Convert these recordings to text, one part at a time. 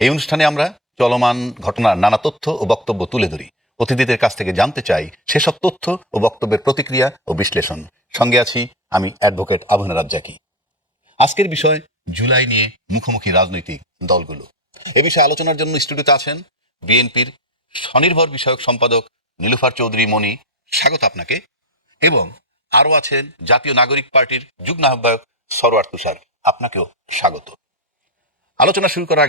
এই অনুষ্ঠানে আমরা চলমান ঘটনার নানা তথ্য ও বক্তব্য তুলে ধরি। অতিথিদের কাছ থেকে জানতে চাই সেসব তথ্য ও বক্তব্যের প্রতিক্রিয়া ও বিশ্লেষণ। সঙ্গে আছি আমি অ্যাডভোকেট আবুনা রাজ্জাকি। আজকের বিষয় জুলাই নিয়ে মুখোমুখি রাজনৈতিক দলগুলো। এ বিষয়ে আলোচনার জন্য স্টুডিওতে আছেন বিএনপির স্বনির্ভর বিষয়ক সম্পাদক নীলুফার চৌধুরী মনি, স্বাগত আপনাকে। এবং আরও আছেন জাতীয় নাগরিক পার্টির যুগ্ম আহ্বায়ক সরওয়ার তুষার, আপনাকেও স্বাগত। আলোচনা শুরু করার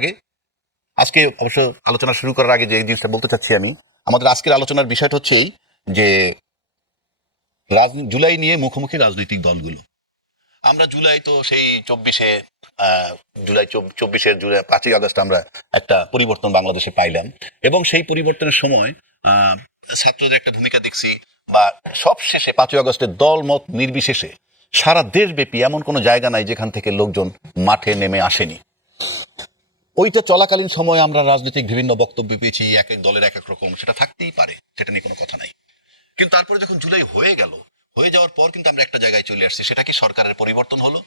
আগে যে জিনিসটা বলতে চাচ্ছি আমি, আমাদের আজকের আলোচনার বিষয়টা হচ্ছে এই যে জুলাই নিয়ে মুখোমুখি রাজনৈতিক দলগুলো। আমরা জুলাই তো সেই জুলাই 5ই আগস্ট আমরা একটা পরিবর্তন বাংলাদেশে পাইলাম, এবং সেই পরিবর্তনের সময় ছাত্রদের একটা ভূমিকা দেখছি, বা সব শেষে 5ই আগস্টের দল মত নির্বিশেষে সারা দেশব্যাপী এমন কোনো জায়গা নাই যেখান থেকে লোকজন মাঠে নেমে আসেনি। ওইটা চলাকালীন সময়ে আমরা রাজনৈতিক বিভিন্ন বক্তব্য পেয়েছি, এক এক দলের এক এক রকম, সেটা থাকতেই পারে, সেটা নিয়ে কোনো কথা নাই। কিন্তু তারপরে যখন জুলাই হয়ে যাওয়ার পর কিন্তু আমরা একটা জায়গায় চলে আসছি, সেটা কি সরকারের পরিবর্তন হলো,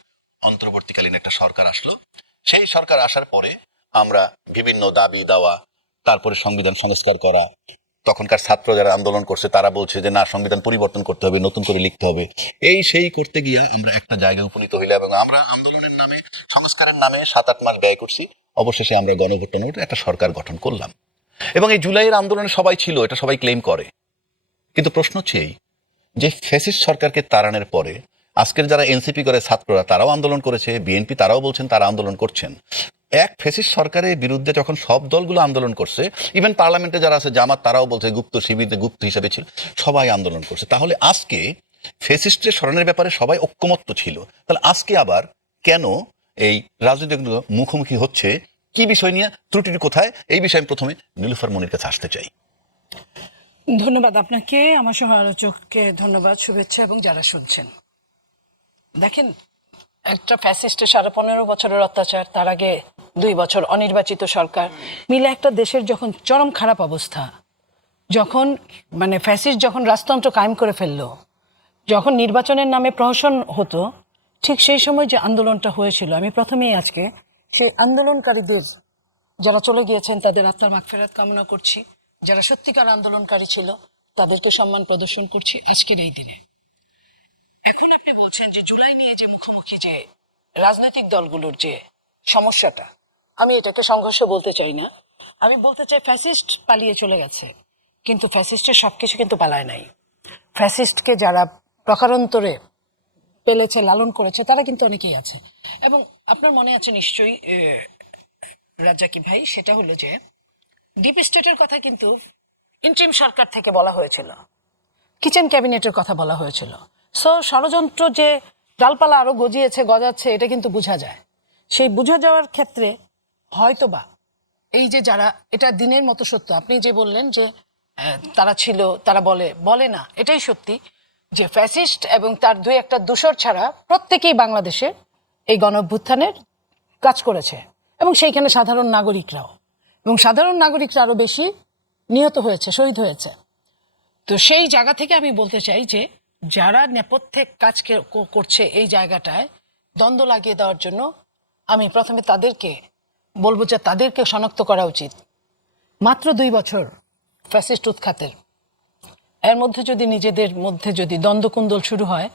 অন্তর্বর্তীকালীন একটা সরকার আসলো। সেই সরকার আসার পরে আমরা বিভিন্ন দাবি দাওয়া, তারপরে সংবিধান সংস্কার করা, তখনকার ছাত্র যারা আন্দোলন করছে তারা বলছে যে না, সংবিধান পরিবর্তন করতে হবে, নতুন করে লিখতে হবে। সেই করতে গিয়া আমরা একটা জায়গায় উপনীত হইলাম, এবং আমরা আন্দোলনের নামে, সংস্কারের নামে 7-8 মাস ব্যয় করছি। অবশেষে আমরা গণভোট একটা সরকার গঠন করলাম। এবং এই জুলাইয়ের আন্দোলনে সবাই ছিল, এটা সবাই ক্লেম করে। কিন্তু প্রশ্ন হচ্ছে এই যে ফ্যাসিস্ট সরকারকে তাড়ানোর পরে আজকের যারা এনসিপি করে ছাত্ররা, তারাও আন্দোলন করেছে, বিএনপি তারাও বলছেন তারা আন্দোলন করছেন। এক ফ্যাসিস্ট সরকারের বিরুদ্ধে যখন সব দলগুলো আন্দোলন করছে, ইভেন পার্লামেন্টে যারা আছে জামাত, তারাও বলছে গুপ্ত শিবিরে গুপ্ত হিসেবে ছিল, সবাই আন্দোলন করছে। তাহলে আজকে ফ্যাসিস্টের স্মরণের ব্যাপারে সবাই ঐক্যমত্য ছিল, তাহলে আজকে আবার কেন এই রাজনৈতিক মুখোমুখি হচ্ছে? কি বিষয় নিয়ে, ত্রুটিটি কোথায়? এই বিষয়ে আমি প্রথমে নীলুফার মনির কাছে আসতে চাই। ধন্যবাদ আপনাকে, আমার সহ আলোচককে ধন্যবাদ, শুভেচ্ছা, এবং যারা শুনছেন। দেখেন, একটা ফ্যাসিস্টের 15.5 বছরের অত্যাচার, তার আগে 2 বছর অনির্বাচিত সরকার মিলে একটা দেশের যখন চরম খারাপ অবস্থা, যখন ফ্যাসিস্ট যখন রাজতন্ত্র কায়েম করে ফেললো, যখন নির্বাচনের নামে প্রহসন হতো, ঠিক সেই সময় যে আন্দোলনটা হয়েছিল, আমি প্রথমেই আজকে সেই আন্দোলনকারীদের যারা চলে গিয়েছেন তাদের আত্মার মাগফিরাত কামনা করছি, যারা সত্যিকার আন্দোলনকারী ছিল তাদেরকে সম্মান প্রদর্শন করছি আজকের এই দিনে। এখন আপনি বলছেন যে জুলাই নিয়ে যে মুখোমুখি যে রাজনৈতিক দলগুলোর যে সমস্যাটা, আমি এটাকে সংঘর্ষ বলতে চাই না, আমি বলতে চাই ফ্যাসিস্ট পালিয়ে চলে গেছে, কিন্তু ফ্যাসিস্টের সবকিছু কিন্তু পালায় নাই। ফ্যাসিস্টকে যারা প্রকারান্তরে পেলেছে, লালন করেছে, তারা কিন্তু অনেকেই আছে। এবং আপনার মনে আছে নিশ্চয়ই রাজ্জাকি ভাই, সেটা হলো যে ডিপ স্টেটের কথা কিন্তু ইন্ট্রিম সরকার থেকে বলা হয়েছিল, কিচেন ক্যাবিনেটের কথা বলা হয়েছিল। সো ষড়যন্ত্র যে ডালপালা আরো গজাচ্ছে, এটা কিন্তু বোঝা যায়। সেই বোঝা যাওয়ার ক্ষেত্রে হয়তোবা এই যে যারা, এটা দিনের মতো সত্য, আপনি যে বললেন যে তারা ছিল, তারা বলে না, এটাই সত্যি যে ফ্যাসিস্ট এবং তার 2-1টা দূষর ছাড়া প্রত্যেকেই বাংলাদেশে এই গণঅভ্যুত্থানের কাজ করেছে, এবং সেইখানে সাধারণ নাগরিকরা আরো বেশি নিহত হয়েছে, শহীদ হয়েছে। তো সেই জায়গা থেকে আমি বলতে চাই যে যারা নেপথ্যে কাজ করছে এই জায়গাটায় দ্বন্দ্ব লাগিয়ে দেওয়ার জন্য, আমি প্রথমে তাদেরকে বলবো যে তাদেরকে শনাক্ত করা উচিত। মাত্র 2 বছর ফ্যাসিস্ট উৎখাতের, এর মধ্যে যদি নিজেদের মধ্যে যদি দ্বন্দ্বকুন্দল শুরু হয়,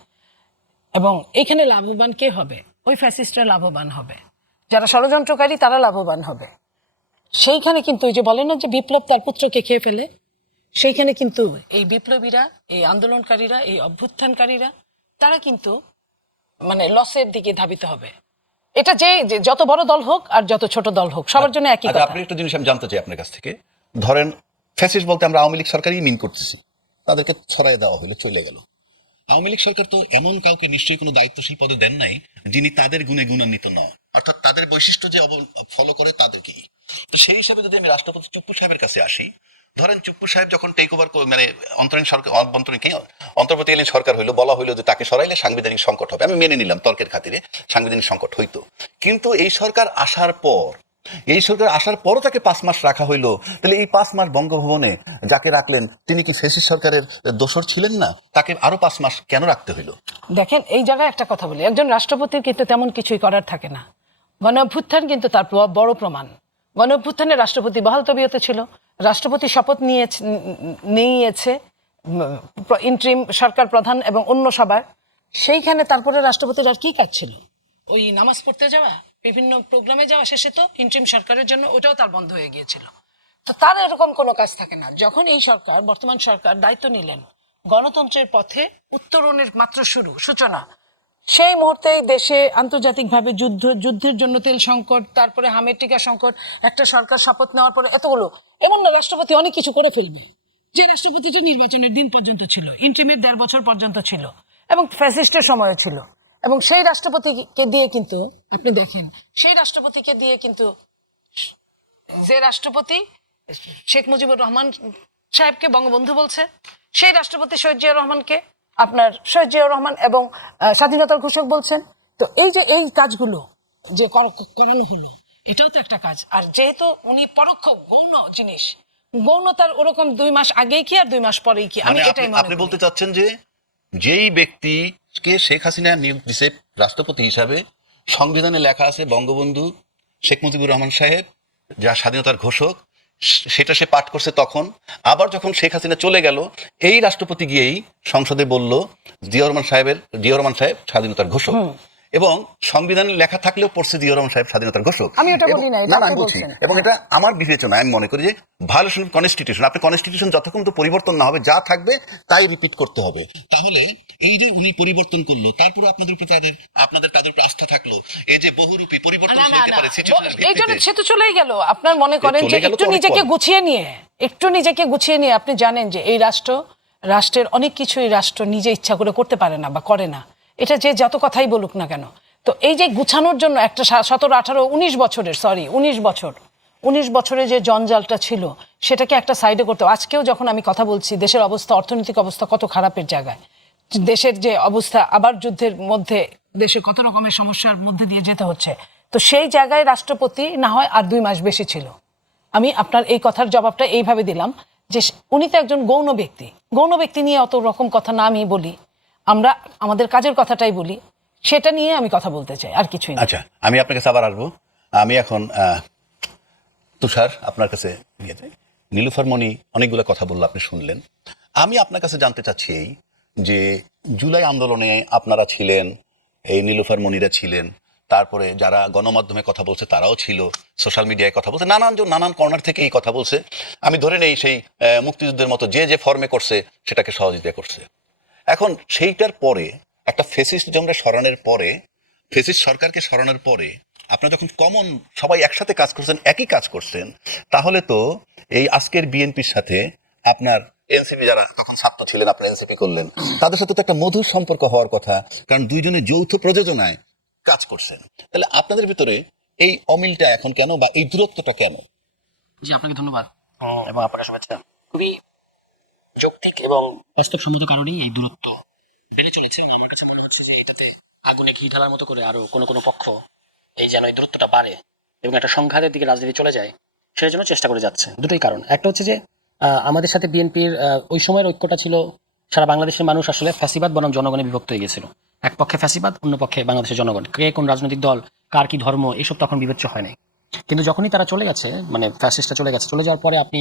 এবং এখানে লাভবান কে হবে? ওই ফ্যাসিস্টরা লাভবান হবে, যারা ষড়যন্ত্রকারী তারা লাভবান হবে। সেইখানে কিন্তু ওই যে বলে না যে বিপ্লব তার পুত্রকে খেয়ে ফেলে, সেইখানে কিন্তু এই বিপ্লবীরা, এই আন্দোলনকারীরা, এই অভ্যুত্থানকারীরা, তারা কিন্তু লসের দিকে ধাবিত হবে। এটা যে যত বড় দল হোক আর যত ছোট দল হোক, সবার জন্য একই কথা। আপনি একটা জিনিস আমি জানতে চাই আপনার কাছ থেকে, ধরেন ফ্যাসিস্ট বলতে আমরা আওয়ামী লীগ সরকারই মিন করতেছি, তাদেরকে ছড়াই দেওয়া হলো, চলে গেল। আওয়ামী লীগ সরকার তো এমন কাউকে নিশ্চয়ই কোনো দায়িত্বশীল পদে দেন নাই যিনি তাদের গুণে গুণান্বিত নয়, অর্থাৎ তাদের বৈশিষ্ট্য যে ফলো করে তাদেরকেই। তো সেই হিসাবে যদি আমি রাষ্ট্রপতি চুপ্পু সাহেবের কাছে আসি, ধরেন চুপ্পু সাহেব যখন টেক ওভার অন্তর্বর্তীকালীন সরকার হইলো, বলা হইলো যে তাকে সরাইলে সাংবিধানিক সংকট হবে। আমি মেনে নিলাম, তর্কের খাতিরে সাংবিধানিক সংকট হইতো। কিন্তু এই সরকার আসার পরও তাকে 5 মাস রাখা হইলো। তাহলে এই 5 মাস বঙ্গভবনে যাকে রাখলেন, তিনি কি ফ্যাসিস্ট সরকারের দোসর ছিলেন না? তাকে আরো 5 মাস কেন রাখতে হইলো? দেখেন, এই জায়গায় একটা কথা বলি, একজন রাষ্ট্রপতির কিন্তু তেমন কিছুই করার থাকে না। গণঅভ্যুত্থান কিন্তু তার বড় প্রমাণ। গণঅভ্যুত্থানে রাষ্ট্রপতি বহাল তবিয়তে ছিল, রাষ্ট্রপতি শপথ নিয়েছে ইন্টারিম সরকার প্রধান এবং অন্য সবার। সেইখানে তারপরে রাষ্ট্রপতির আর কি কাজ ছিল? ওই নামাজ পড়তে যাওয়া, বিভিন্ন প্রোগ্রামে যাওয়া, শেষে তো ইন্টারিম সরকারের জন্য ওটাও তার বন্ধ হয়ে গিয়েছিল। তো তার এরকম কোনো কাজ থাকে না। যখন এই সরকার, বর্তমান সরকার দায়িত্ব নিলেন, গণতন্ত্রের পথে উত্তরণের মাত্র সূচনা, সেই মুহূর্তেই দেশে আন্তর্জাতিকভাবে যুদ্ধের জন্য তেল সংকট, তারপরে হামের টিকা সংকট, একটা সরকার শপথ নেওয়ার পরে এতগুলো, এমন না রাষ্ট্রপতি অনেক কিছু করে ফেলবে, যে রাষ্ট্রপতিটা নির্বাচনের দিন পর্যন্ত ছিল, ইন্টারিমের 1.5 বছর পর্যন্ত ছিল, এবং ফ্যাসিস্টের সময় ছিল। এবং সেই রাষ্ট্রপতিকে দিয়ে কিন্তু আপনি দেখেন, সেই রাষ্ট্রপতিকে দিয়ে কিন্তু, যে রাষ্ট্রপতি শেখ মুজিবুর রহমান সাহেবকে বঙ্গবন্ধু বলছে, সেই রাষ্ট্রপতি শহীদ জিয়া রহমানকে আপনার শহীদ জিয়া রহমান এবং স্বাধীনতার ঘোষক বলছেন। তো এই যে এই কাজগুলো যে করানো হলো, এটাও তো একটা কাজ। আর যেহেতু উনি পরোক্ষ গৌণ জিনিস, গৌণতার ওরকম 2 মাস আগেই কি আর 2 মাস পরেই কি, আমি মানে এটাই আপনি মনে বলতে করি। চাচ্ছেন যে যেই ব্যক্তিকে শেখ হাসিনা নিয়োগ দিছে রাষ্ট্রপতি হিসাবে, সংবিধানে লেখা আছে বঙ্গবন্ধু শেখ মুজিবুর রহমান সাহেব যা স্বাধীনতার ঘোষক, সেটা সে পাঠ করছে তখন। আবার যখন শেখ হাসিনা চলে গেল, এই রাষ্ট্রপতি গিয়েই সংসদে বলল জিয়া রহমান সাহেব স্বাধীনতার ঘোষক। এবং সংবিধানে লেখা থাকলেও পড়ছে জিয়া রহমান সাহেব স্বাধীনতার ঘোষক। আমি এটা বলি না, এটা না, আপনি আমি বলছি, বলছেন। এবং এটা আমার বিবেচনা, আমি মনে করি যে ভায়োলেশন অফ কনস্টিটিউশন। আপনি কনস্টিটিউশন যতক্ষণ তো পরিবর্তন না হবে, যা থাকবে তাই রিপিট করতে হবে। তাহলে এই যে উনি পরিবর্তন করলো, তারপর আপনাদের উপর তাদের উপর আস্থা থাকলো, এই যে বহুরূপী পরিবর্তন না, না, হতে না, পারে সিচুয়েশনের এই জন্য ভিত্তিতে। সে তো চলেই গেল। আপনার মনে করেন যে চলে গেল তো একটু অনেক নিজেকে পরে। গুছিয়ে নিয়ে আপনি জানেন যে এই রাষ্ট্রের অনেক কিছুই রাষ্ট্র নিজে ইচ্ছা করে করতে পারে না বা করে না, এটা যে যত কথাই বলুক না কেন। তো এই যে গুছানোর জন্য একটা 17, 18, 19 বছরের যে জঞ্জালটা ছিল, সেটাকে একটা সাইডে করতে। আজকেও যখন আমি কথা বলছি, দেশের অবস্থা, অর্থনৈতিক অবস্থা কত খারাপের জায়গায়, দেশের যে অবস্থা, আবার যুদ্ধের মধ্যে দেশে কত রকমের সমস্যার মধ্যে দিয়ে যেতে হচ্ছে, তো সেই জায়গায় রাষ্ট্রপতি না হয় আর 2 মাস বেশি ছিল। আমি আপনার এই কথার জবাবটা এইভাবে দিলাম যে উনি তো একজন গৌণ ব্যক্তি নিয়ে অত রকম কথা না আমি বলি, আমরা আমাদের কাজের কথাটাই বলি, সেটা নিয়ে আমি কথা বলতে চাই, আর কিছুই না। আচ্ছা, আমি আপনার কাছে আবার আসবো। আমি এখন তুষার আপনার কাছে নিয়ে যাই। নীলুফার মণি অনেকগুলো কথা বললো, আপনি শুনলেন। আমি আপনার কাছে জানতে চাচ্ছি এই যে জুলাই আন্দোলনে আপনারা ছিলেন, এই নীলুফার মণিরা ছিলেন, তারপরে যারা গণমাধ্যমে কথা বলছে তারাও ছিল, সোশ্যাল মিডিয়ায় কথা বলছে, নানান কর্নার থেকে এই কথা বলছে। আমি ধরে নেই সেই মুক্তিযুদ্ধের মতো যে ফর্মে করছে সেটাকে সহযোগিতা করছে। এখন সেইটার পরে একটা ফেসিস্টজমরা সরানোর পরে, ফেসিস্ট সরকারকে সরানোর পরে আপনারা যখন কমন সবাই একসাথে কাজ করছেন, একই কাজ করছেন, তাহলে তো এই আজকের বিএনপির সাথে আপনার এনসিপি, যারা তখন ছাত্র ছিলেন আপনার এনসিপি করলেন, তাদের সাথে তো একটা মধুর সম্পর্ক হওয়ার কথা, কারণ দুইজনে যৌথ প্রযোজনায় কাজ করছেন। তাহলে আপনাদের ভিতরে এই অমিলটা এখন কেন, বা এই দূরত্বটা কেন? জি, আপনাকে ধন্যবাদ এবং আপনার শুভেচ্ছা। খুবই যৌক্তিক এবং বাস্তবসম্মত কারণেই এই দূরত্ব বেড়ে চলেছে, এবং আমার কাছে মনে হচ্ছে যে এটাতে আগুনে ঘি ঢালার মতো করে আরো কোনো পক্ষ এই যেন এই দূরত্বটা বাড়ে এবং একটা সংঘাতের দিকে রাজনীতি চলে যায়, সেই জন্য চেষ্টা করে যাচ্ছে। দুটোই কারণ। একটা হচ্ছে যে আমাদের সাথে বিএনপির ওই সময়ের ঐক্যটা ছিল, সারা বাংলাদেশের মানুষ আসলে ফ্যাসিবাদ বনাম জনগণে বিভক্ত হয়ে গেছিল। এক পক্ষে ফ্যাসিবাদ, অন্য পক্ষে বাংলাদেশের জনগণ, কে কোন রাজনৈতিক দল, কার কি ধর্ম, এসব তখন বিবেচ্য হয় নাই। কিন্তু যখনই তারা চলে গেছে, মানে ফ্যাসিস্টটা চলে যাওয়ার পরে আপনি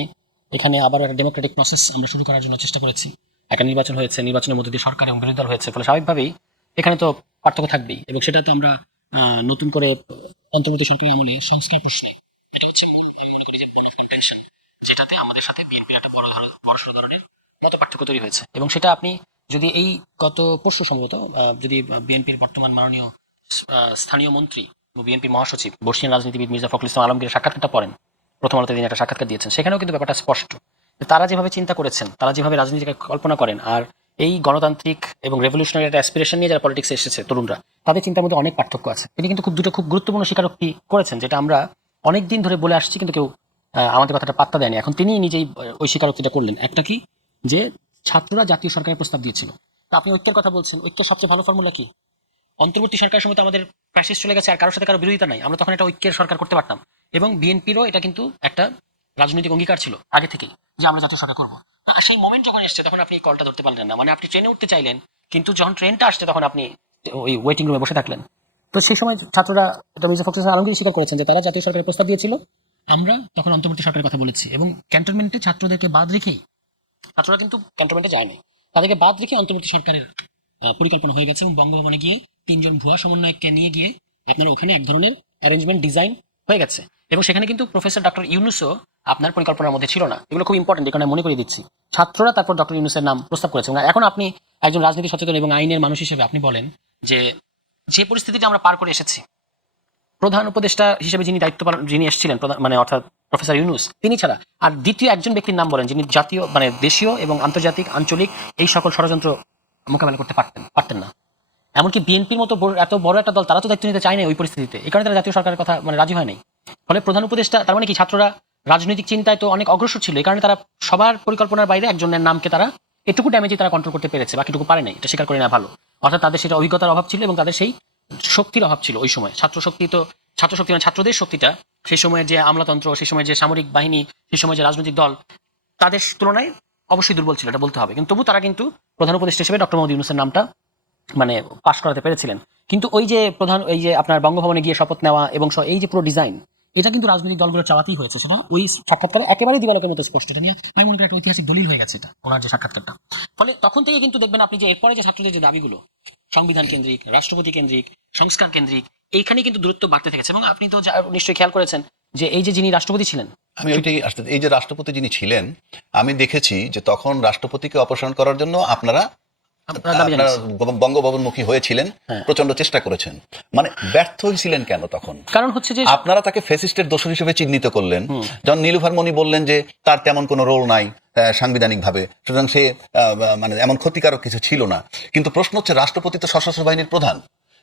এখানে আবার একটা ডেমোক্রেটিক প্রসেস আমরা শুরু করার জন্য চেষ্টা করেছি। একটা নির্বাচন হয়েছে, নির্বাচনের মধ্যে দিয়ে সরকার এবং বিরোধী দল হয়েছে, ফলে স্বাভাবিকভাবেই এখানে তো পার্থক্য থাকবেই, এবং সেটা তো আমরা নতুন করে অন্তর্বর্তী সরকারি আমলে সংস্কার প্রশ্নে, এটা হচ্ছে মূল, আমি মনে করি যে পয়েন্ট অফ কন্টেনশন, যেটাতে আমাদের সাথে বিএনপির একটা বড় ধরনের মত পার্থক্য তৈরি হয়েছে। এবং সেটা আপনি যদি এই গত পরশু সম্ভবত যদি বিএনপির বর্তমান মাননীয় স্থানীয় মন্ত্রী ও বিএনপি মহাসচিব বর্ষীয়ান রাজনীতিবিদ মির্জা ফখরুল ইসলাম আলমগীরের সাক্ষাৎকারটা পড়েন, প্রথম আলোতে তিনি একটা সাক্ষাৎকার দিয়েছেন, সেখানেও কিন্তু ব্যাপারটা স্পষ্ট। তারা যেভাবে চিন্তা করেছেন, তারা যেভাবে রাজনীতিকে কল্পনা করেন, আর এই গণতান্ত্রিক এবং রেভলিউশনারি একটা অ্যাসপিরেশন নিয়ে যারা পলিটিক্সে এসেছে তরুণরা, তাদের চিন্তার মধ্যে অনেক পার্থক্য আছে। তিনি কিন্তু খুব গুরুত্বপূর্ণ স্বীকারোক্তি করেছেন, যেটা আমরা অনেক দিন ধরে বলে আসছি, কিন্তু কেউ আমাদের কথাটা পাত্তা দেয়নি। এখন তিনি নিজেই ওই স্বীকারোক্তিটা করলেন, একটা কি, যে ছাত্ররা জাতীয় সরকারের প্রস্তাব দিয়েছিল। তা আপনি ঐক্যের কথা বলছেন, ঐক্যের সবচেয়ে ভালো ফর্মুলা কি? অন্তর্বর্তী সরকারের সময় তো আমাদের ফ্যাসিস্ট চলে গেছে, আর কারোর সাথে কারো বিরোধিতা নাই, আমরা তখন একটা ঐক্যের সরকার করতে পারতাম। এবং বিএনপিরও এটা কিন্তু একটা রাজনৈতিক অঙ্গীকার ছিল আগে থেকেই, যে আমরা জাতীয় সরকার করবো। সেই মোমেন্ট যখন এসছে, তখন আপনি কলটা ধরতে পারলেন না। মানে আপনি ট্রেনে উঠতে চাইলেন, কিন্তু যখন ট্রেনটা আসছে তখন আপনি ওই ওয়েটিং রুমে বসে থাকলেন। তো সেই সময় ছাত্ররা, মির্জা ফখরুল ইসলাম আলমগীর স্বীকার করেছেন যে তারা জাতীয় সরকারের প্রস্তাব দিয়েছিল, আমরা তখন অন্তর্বর্তী সরকারের কথা বলেছি এবং ক্যান্টনমেন্টে ছাত্রদেরকে বাদ রেখেই, ছাত্ররা কিন্তু ক্যান্টনমেন্টে যায়নি, তাদেরকে বাদ রেখে অন্তর্বর্তী সরকারের পরিকল্পনা হয়ে গেছে এবং বঙ্গভবনে গিয়ে 3 জন ভুয়া সমন্বয়ককে নিয়ে গিয়ে আপনার ওখানে এক ধরনের অ্যারেঞ্জমেন্ট ডিজাইন হয়ে গেছে এবং সেখানে কিন্তু প্রফেসর ডক্টর ইউনুসও আপনার পরিকল্পনার মধ্যে ছিল না। এগুলো খুব ইম্পর্টেন্ট, এখানে মনে করে দিচ্ছি। ছাত্ররা তারপর ডক্টর ইউনুসের নাম প্রস্তাব করেছে এবং এখন আপনি একজন রাজনীতি সচেতন এবং আইনের মানুষ হিসেবে আপনি বলেন যে যে পরিস্থিতিটা আমরা পার করে এসেছি, প্রধান উপদেষ্টা হিসেবে যিনি দায়িত্ব পালন যিনি এসেছিলেন মানে অর্থাৎ প্রফেসর ইউনুস, তিনি ছাড়া আর দ্বিতীয় একজন ব্যক্তির নাম বলেন যিনি জাতীয় মানে দেশীয় এবং আন্তর্জাতিক আঞ্চলিক এই সকল ষড়যন্ত্র মোকাবেলা করতে পারতেন না। এমনকি বিএনপির মতো এত বড় একটা দল, তারা তো দায়িত্ব নিতে চায় না ওই পরিস্থিতিতে, এই কারণে তারা জাতীয় সরকারের কথা মানে রাজি হয় নাই। ফলে প্রধান উপদেষ্টা, তার মানে কি ছাত্ররা রাজনৈতিক চিন্তায় তো অনেক অগ্রসর ছিল, এই কারণে তারা সবার পরিকল্পনার বাইরে একজনের নামকে তারা এটুকু ড্যামেজে তারা কন্ট্রোল করতে পেরেছে, বাকিটুকু পারে নাই, এটা স্বীকার করে না ভালো। অর্থাৎ তাদের সেটা অভিজ্ঞতার অভাব ছিল এবং তাদের সেই শক্তির অভাব ছিল ওই সময়। ছাত্রশক্তি মানে ছাত্রদের শক্তিটা সেই সময় যে আমলাতন্ত্র, সেই সময় যে সামরিক বাহিনী, সেই সময় যে রাজনৈতিক দল, তাদের তুলনায় অবশ্যই দুর্বল ছিল, এটা বলতে হবে। কিন্তু তবু তারা কিন্তু প্রধান উপদেষ্টা হিসেবে ডক্টর মোহাম্মদ ইউনূসের নামটা মানে পাশ করাতে পেরেছিলেন। কিন্তু ওই যে এই যে আপনার বঙ্গভবনে গিয়ে শপথ নেওয়া এবং এই যে পুরো ডিজাইন, এটা কিন্তু রাজনৈতিক দলগুলো চাওয়াতেই হয়েছে। সেটা ওই সাক্ষাৎকারে একেবারেই দিবালোকের মতো স্পষ্ট। এটা নিয়ে আমি মনে করি একটা ঐতিহাসিক দলিল হয়ে গেছে এটা, ওনার যে সাক্ষাৎকারটা। ফলে তখন থেকে কিন্তু দেখবেন আপনি যে এরপরে যে ছাত্রদের যে দাবিগুলো সংবিধান কেন্দ্রিক, রাষ্ট্রপতি কেন্দ্রিক, সংস্কার কেন্দ্রিক, এইখানে কিন্তু দূরত্ব বাড়তে থেকেছে। এবং আপনি তো নিশ্চয়ই খেয়াল করেছেন যে এই যে যিনি রাষ্ট্রপতি ছিলেন, আমি ওইটাই আসতে, এই যে রাষ্ট্রপতি যিনি ছিলেন, আমি দেখেছি যে তখন রাষ্ট্রপতিকে অপসারণ করার জন্য আপনারা বঙ্গভবনমুখী হয়েছিলেন, প্রচন্ড চেষ্টা করেছেন, মানে ব্যর্থ হয়েছিলেন কেন তখন? কারণ হচ্ছে যে আপনারা তাকে ফ্যাসিস্টের দোষর হিসেবে চিহ্নিত করলেন, যখন নীলুফার মনি বললেন যে তার তেমন কোনো রোল নাই সাংবিধানিক ভাবে, সুতরাং সে মানে এমন ক্ষতিকারক কিছু ছিল না। কিন্তু প্রশ্ন হচ্ছে রাষ্ট্রপতি তো সশস্ত্র বাহিনীর প্রধান,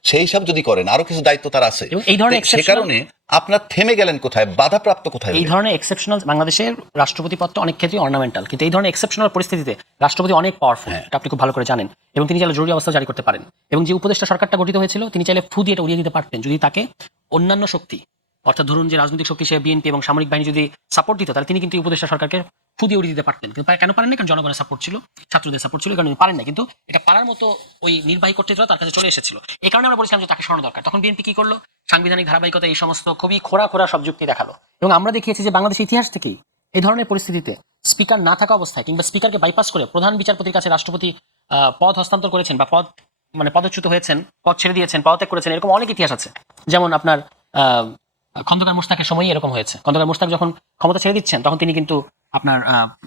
সেই সব যদি করেন আরো কিছু দায়িত্ব তার আছে, এই ধরনের সে কারণে আপনার থেমে গেলেন কোথায়, বাধাপ্রাপ্ত কোথায়? এই ধরনের এক্সেপশনাল, বাংলাদেশের রাষ্ট্রপতি পদটা অনেক ক্ষেত্রে অর্নামেন্টাল, কিন্তু এই ধরনের এক্সেপশনাল পরিস্থিতিতে রাষ্ট্রপতি অনেক পাওয়ারফুল, এটা আপনি খুব ভালো করে জানেন। এবং তিনি চাইলে জরুরি অবস্থা জারি করতে পারেন। এবং যে উপদেষ্টা সরকারটা গঠিত হয়েছিল, তিনি চাইলে ফু দিয়ে এটা উড়িয়ে দিতে পারতেন যদি তাকে অন্যান্য শক্তি, অর্থাৎ ধরুন যে রাজনৈতিক শক্তি সে বিএনপি এবং সামরিক বাহিনী যদি সাপোর্ট দিত, তাহলে তিনি কিন্তু উপদেষ্টা সরকারকে ফু দিয়ে উড়িয়ে দিতে পারতেন। কিন্তু কেন পারেন না? কারণ জনগণের সাপোর্ট ছিল, ছাত্রদের সাপোর্ট ছিল, এই কারণে পারেন না। কিন্তু এটা পারার মতো ওই নির্বাহী কর্তৃত্ব তার কাছে চলে এসেছিল। এই কারণে আমরা বলেছিলাম যে তাকে সরানো দরকার। তখন বিএনপি কি করলো? সাংবিধানিক ধারাবাহিকতা এই সমস্ত খুবই খোঁড়া সব যুক্তি দেখালো। এবং আমরা দেখিয়েছি যে বাংলাদেশের ইতিহাস থেকেই এই ধরনের পরিস্থিতিতে স্পিকার না থাকা অবস্থায় কিংবা স্পিকারকে বাইপাস করে প্রধান বিচারপতির কাছে রাষ্ট্রপতি পদ হস্তান্তর করেছেন বা পদচ্যুত হয়েছেন, পদ ছেড়ে দিয়েছেন, পদত্যাগ করেছেন, এরকম অনেক ইতিহাস আছে। যেমন আপনার খন্দকার মোশতাকের সময় এরকম হয়েছে। খন্দকার মোশতাক যখন ক্ষমতা ছেড়ে দিচ্ছেন, তখন তিনি কিন্তু আপনার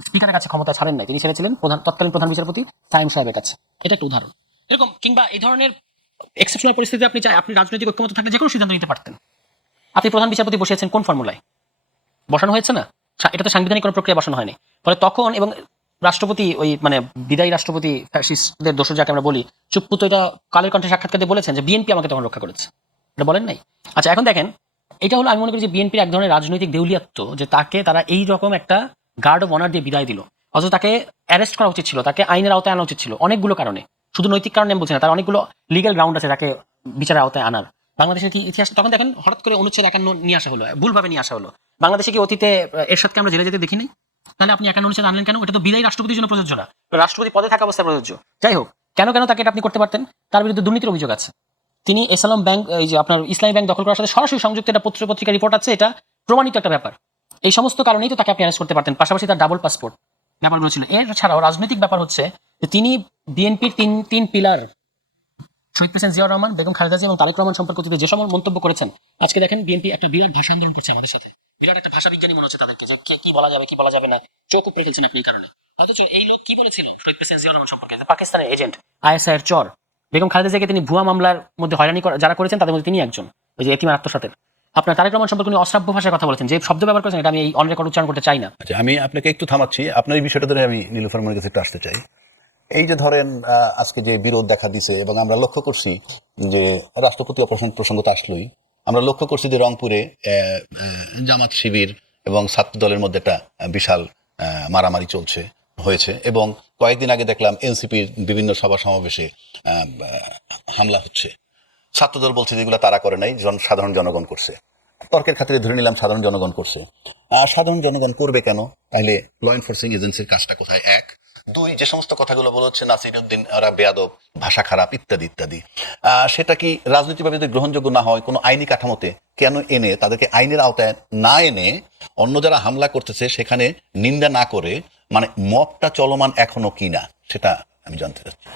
স্পিকারের কাছে ক্ষমতা ছাড়েন নাই, তিনি ছেড়েছিলেন তৎকালীন প্রধান বিচারপতি সাইম সাহেবের কাছে। এটা একটা উদাহরণ। এরকম কিংবা এই ধরনের এক্সেপশনাল পরিস্থিতিতে আপনি রাজনৈতিক ঐক্যমত থাকলে যে কোনো সিদ্ধান্ত নিতে পারতেন। আপনি প্রধান বিচারপতি বসিয়েছেন কোন ফর্মুলায়? বসানো হয়েছে না, এটা তো সাংবিধানিক কোনো প্রক্রিয়া বসানো হয়নি। ফলে তখন এবং রাষ্ট্রপতি ওই মানে বিদায়ী রাষ্ট্রপতি ফ্যাসিস্টদের দোষর যাকে আমরা বলি, চুপ্পু তো এটা কালের কণ্ঠে সাক্ষাৎকারে বলেছেন যে বিএনপি আমাকে তখন রক্ষা করেছে, এটা বলেন নাই? আচ্ছা, এখন দেখেন, এটা হলো আমি মনে করি যে বিএনপির এক ধরনের রাজনৈতিক দেউলিয়াত্ব, যে তাকে তারা এই রকম একটা গার্ড অফ অনার দিয়ে বিদায় দিল। অথচ তাকে অ্যারেস্ট করা উচিত ছিল, তাকে আইনের আওতায় আনা উচিত ছিল অনেকগুলো কারণে, শুধু নৈতিক কারণে আমি বলছি না, তার অনেকগুলো লিগ্যাল গ্রাউন্ড আছে তাকে বিচারের আওতায় আনার। বাংলাদেশের কি ইতিহাস তখন দেখেন হঠাৎ করে অনুচ্ছেদ 51 নিয়ে আসা হলো, ভুলভাবে নিয়ে আসা হলো। বাংলাদেশে কি অতীতে এরশাদকে আমরা জেলে যেতে দেখিনি? তাহলে আপনি 51 অনুচ্ছেদ আনলেন কেন? এটা তো বিদায়ী রাষ্ট্রপতির জন্য প্রযোজ্য না, রাষ্ট্রপতি পদে থাকা অবস্থায় প্রযোজ্য। যাই হোক, কেন তাকে এটা আপনি করতে পারতেন? তার বিরুদ্ধে দুর্নীতির অভিযোগ আছে। তিনি এসালাম ব্যাংক, এই যে আপনার ইসলামী ব্যাংক দখল করার সাথে সরাসরি সংযুক্ত, একটা পত্রিকা রিপোর্ট আছে, এটা প্রমাণিত একটা ব্যাপার। এই সমস্ত কারণেই তো তাকে আপনি অ্যারেস্ট করতে পারতেন। পাশাপাশি তার ডাবল পাসপোর্ট ব্যাপারগুলো ছিল। এছাড়াও রাজনৈতিক ব্যাপার হচ্ছে যে তিনি বিএনপির তিন পিলার শহীদ প্রেসিডেন্ট জিয়াউর রহমান, বেগম খালেদা জিয়া এবং তারেক রহমান সম্পর্কে যে সময় মন্তব্য করেছেন, আজকে দেখেন বিএনপি একটা বিরাট ভাষা আন্দোলন করছে আমাদের সাথে। বিরাট একটা ভাষা বিজ্ঞানী মনে হচ্ছে তাদেরকে, যে কি বলা যাবে কি বলা যাবে না, চোখ উপরে ফেলছেন আপনি এই কারণে। অথচ এই লোক কি বলেছিল শহীদ প্রেসিডেন্ট জিয়াউর রহমান সম্পর্কে? পাকিস্তানের এজেন্ট, ISI এর চর। বেগম খালেদা জিয়াকে তিনি ভুয়া মামলার মধ্যে হয়রানি যারা করেছেন তাদের মধ্যে তিনি একজন, ওই যে এতিমের আত্মসাতের। আপনার তারেক রহমান সম্পর্কে উনি অশ্রাব্য ভাষায় কথা বলেছেন, যে শব্দ ব্যবহার করেছেন, এটা আমি এই অন রেকর্ড উচ্চারণ করতে চাই না। আচ্ছা, আমি আপনাকে একটু থামাচ্ছি, আপনার এই বিষয়টা ধরে আমি নীলুফার মনির কাছে একটু আসতে চাই। এই যে ধরেন আজকে যে বিরোধ দেখা দিছে এবং আমরা লক্ষ্য করছি যে রাষ্ট্রপতি অপসারণ প্রসঙ্গ তো আসলোই, আমরা লক্ষ্য করছি যে রংপুরে জামাত শিবির এবং ছাত্র দলের মধ্যে একটা বিশাল মারামারি হয়েছে এবং কয়েকদিন আগে দেখলাম এনসিপির বিভিন্ন সভা সমাবেশে হামলা হচ্ছে। ছাত্রদল বলছে যেগুলো তারা করে নাই, সাধারণ জনগণ করছে। তর্কের খাতিরে ধরে নিলাম সাধারণ জনগণ করছে। সাধারণ জনগণ করবে কেন? তাহলে ল এনফোর্সিং এজেন্সির কাজটা কোথায়? এক, দুই, যে সমস্ত কথাগুলো বলা হচ্ছে নাসিরউদ্দিন ওরা বেয়াদব, ভাষা খারাপ, ইত্যাদি ইত্যাদি, সেটা কি রাজনৈতিকভাবে যদি গ্রহণযোগ্য না হয়, কোনো আইনি কাঠামোতে কেন এনে তাদেরকে আইনের আওতায় না এনে অন্য যারা হামলা করতেছে সেখানে নিন্দা না করে, মানে মবটা চলমান এখনো কিনা সেটা আমি জানতে চাচ্ছি।